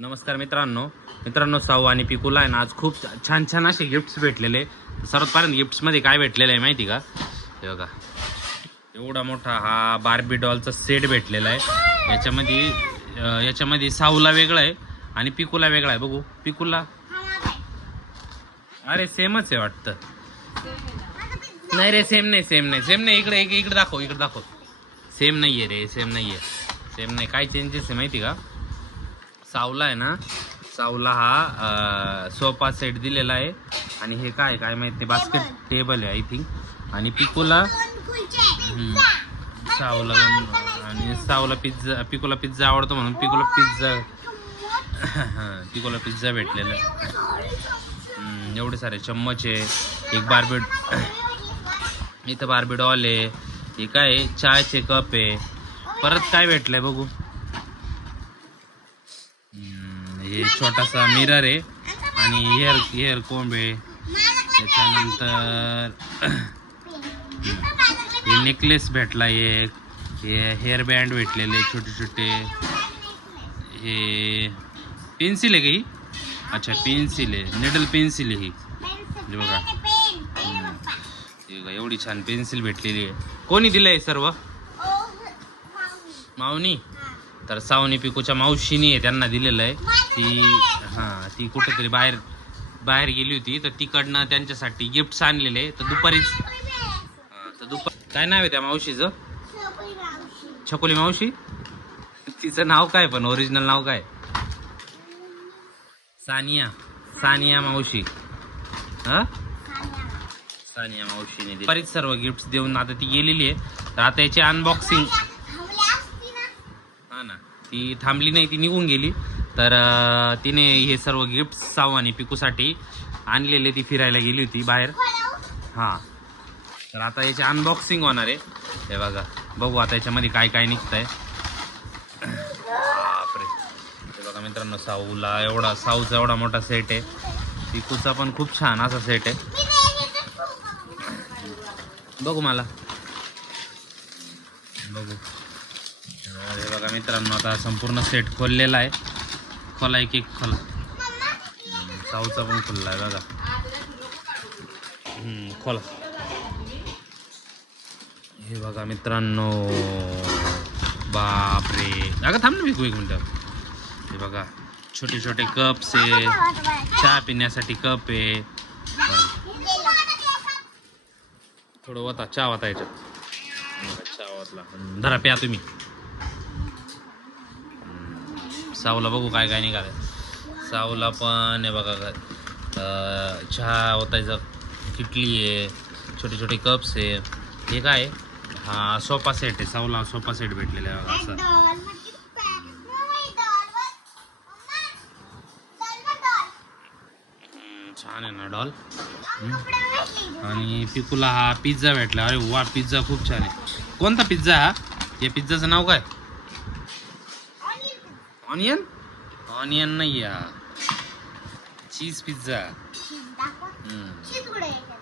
नमस्कार मित्रांनो साऊ आणि पिकूला आहे ना आज खूप छान छान असे गिफ्ट्स भेटलेले. सर्वात पहिल्यांदा गिफ्ट्समध्ये काय भेटलेलं आहे माहिती का? हे बघा, एवढा मोठा हा बार्बी डॉलचा सेट भेटलेला आहे. याच्यामध्ये साऊला वेगळा आहे आणि पिकूला वेगळा आहे. बघू पिकूला, अरे सेमच आहे वाटतं. नाही रे, सेम नाही. इकडे दाखव. सेम नाही आहे रे, सेम नाही. काय चेंजेस आहे माहिती का? साऊला आहे ना, साऊला हा सोफा सेट दिलेला आहे आणि हे काय माहिती नाही, बास्केट टेबल आहे आय थिंक. आणि पिकूला साऊला पिझ्झा आवडतो म्हणून पिकूला पिझ्झा भेटलेला आहे. एवढे सारे चम्मच आहे. एक इथं बार्बी डॉल आहे. हे काय चहाचे कप आहे. परत काय भेटलंय बघू. हे छोटासा मिरर आहे आणि हेअर कोंब आहे. त्याच्यानंतर हे नेकलेस भेटला एक. हे हेअर बँड भेटलेले छोटे. हे पेन्सिल आहे का ही? अच्छा पेन्सिल आहे, निडल पेन्सिल आहे ही. बघा एवढी छान पेन्सिल भेटलेली आहे. कोणी दिलंय सर्व? माऊनी. तर सावनी पिकूच्या मावशीनी आहे त्यांना दिलेलं आहे. ती कुठेतरी बाहेर गेली होती, तर तिकडनं त्यांच्यासाठी गिफ्ट्स आणलेले. तर दुपारी काय नाव आहे त्या मावशीचं? छकुली मावशी. तिचं नाव काय, पण ओरिजिनल नाव काय? सानिया मावशी. सानिया मावशीने दुपारीच सर्व गिफ्ट्स देऊन आता ती गेलेली आहे. तर आता याची अनबॉक्सिंग, ती थांबली नाही, ती निघून गेली. तर तिने हे सर्व गिफ्ट साऊ आणि पिकूसाठी आणलेले. ती फिरायला गेली होती बाहेर. तर आता याची अनबॉक्सिंग होणार आहे. हे बघा, बघू आता याच्यामध्ये काय निघतंय. बापरे, हे बघा मित्रांनो, साऊचा एवढा मोठा सेट आहे. पिकूचा पण खूप छान असा सेट आहे. बघू हे बघा मित्रांनो, आता संपूर्ण सेट खोललेला आहे. खोला एक खोला. साऊचा पण खुलला आहे बघा. खोला. हे बघा मित्रांनो, बापरे. अगं थांब ना विकू एक मिनिट. हे बघा छोटे कप्स आहे. चहा पिण्यासाठी कप आहे. थोडं होता चहा होता याच्यात. चहा होतला. धरा प्या तुम्ही. साऊला बघू काय निघालं. साऊला पण हे बघा चहा ओतायचं किटली आहे. छोटे कप्स आहे. हे काय? हा सोफा सेट आहे. साऊला सोफा सेट भेटलेला आहे बघा असं. छान आहे ना डॉल. आणि पिकूला हा पिझ्झा भेटला. अरे वा, पिझ्झा खूप छान आहे. कोणता पिझ्झा हा? या पिझ्झाचं नाव काय? ऑनियन नाही हा, चीज पिझ्झा.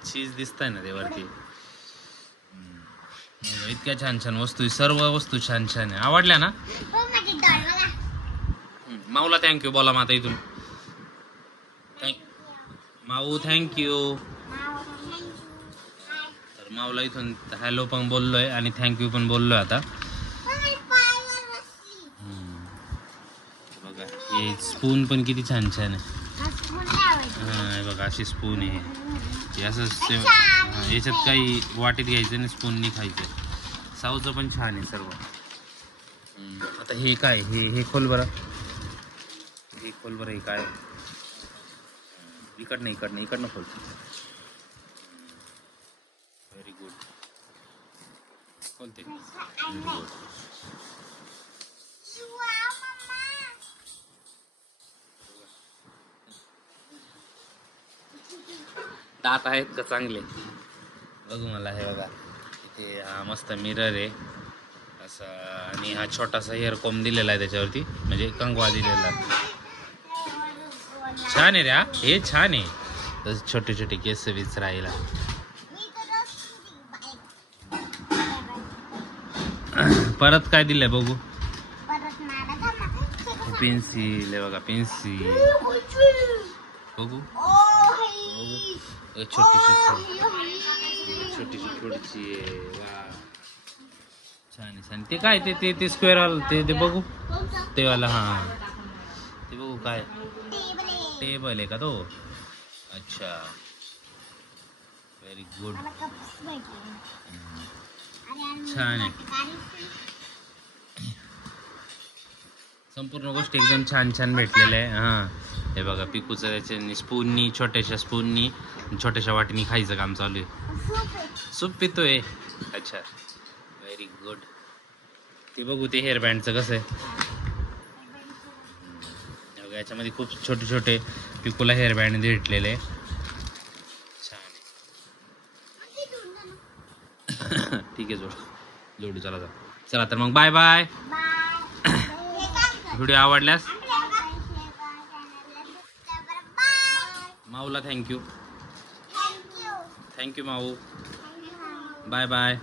चीज दिसतंय ना ते वरती. इतक्या छान वस्तू, सर्व वस्तू छान आहे. आवडल्या ना? माऊला थँक्यू बोला माता इथून. माऊ थँक्यू. तर माऊला इथून हॅलो पण बोललोय आणि थँक्यू पण बोललोय आता. बघा हे स्पून पण किती छान आहे. बघा अशी स्पून आहे. असं याच्यात काही वाटीत घ्यायचं आणि स्पूननी खायचं. साऊचं पण छान आहे सर्व. आता हे काय? हे खोल बरं. हे काय? इकडनं खोल. Very good. खोलते. Very good. दात आहेत का चांगले? बघू मला. हे बघा इथे हा मस्त मिरर आहे असं. आणि हा छोटासा हेअर कोंब दिलेला आहे त्याच्यावरती, म्हणजे कंगवा दिलेला. छान आहे रे हा. हे छान आहे. छोटे केस बीच राहिला. परत काय दिलंय बघू. पेन्सिल आहे बघा, पेन्सिल बघू. छोटीशी खुर्ची आहे. वा छान आहे, छान. ते काय ते स्क्वेअर वाला ते बघू, ते वाला. हा ते बघू काय टेबल आहे का तो. अच्छा, व्हेरी गुड. छान आहे. संपूर्ण गोष्टी एकदम छान छान भेटलेल्या आहे. हां हे बघा पिकूचं त्याच्या स्पूननी, छोट्याशा स्पूननी छोट्याशा वाटीनी खायचं काम चालू आहे. सूप पितोय. अच्छा, व्हेरी गुड. ते बघू ते हेअर बँडचं कसं आहे. याच्यामध्ये खूप छोटे छोटे पिकूला हेअर बँड भेटलेले आहे. छान आहे. ठीक आहे, जोडू चला चला तर मग बाय बाय. व्हिडिओ आवडल्यास माऊला थँक्यू. थँक्यू माऊ. Bye bye.